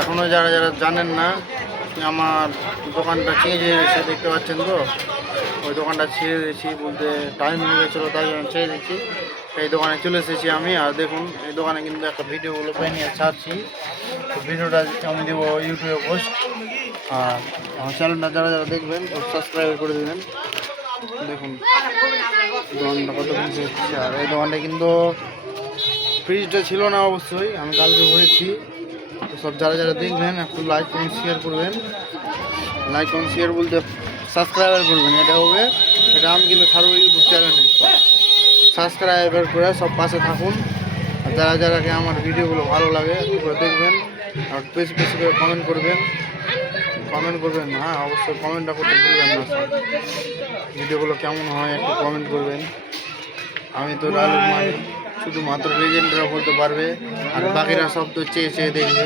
এখনও যারা যারা জানেন না, আমার দোকানটা চেঞ্জ হয়ে গেছে, দেখতে পাচ্ছেন তো। ওই দোকানটা ছেড়ে দিয়েছি, বলতে টাইম হয়ে গেছিলো, তাই জন্য ছেড়ে দিচ্ছি। এই দোকানে চলে এসেছি আমি। আর দেখুন, এই দোকানে কিন্তু একটা ভিডিওগুলো বানিয়ে ছাড়ছি। তো ভিডিওটা আমি দেবো ইউটিউবে পোস্ট। আর আমার চ্যানেলটা যারা যারা দেখবেন সাবস্ক্রাইব করে দেবেন। দেখুন দোকানটা কত কিছু হচ্ছে। আর এই দোকানটা কিন্তু ফ্রিজটা ছিল না, অবশ্যই আমি কালকে ভরেছি। তো সব যারা যারা দেখবেন একটু লাইক কমেন্ট শেয়ার করবেন। লাইক কমেন্ট শেয়ার বলতে সাবস্ক্রাইবার করবেন, এটা হবে। এটা আমি কিন্তু ছাড়বো ইউটিউব চ্যানেলে। সাবস্ক্রাইবার করে সব পাশে থাকুন। আর যারা যারাকে আমার ভিডিওগুলো ভালো লাগে একটু করে দেখবেন। আর বেশি বেশি করে কমেন্ট করবেন। হ্যাঁ, অবশ্যই কমেন্টটা করতে ভুলবেন না। সব ভিডিওগুলো কেমন হয় একটু কমেন্ট করবেন। আমি তো ডায়লগ মারি, শুধুমাত্র লেজেন্ডরা বলতে পারবে, আর বাকিরা সব তো চেয়ে চেয়ে দেখবে।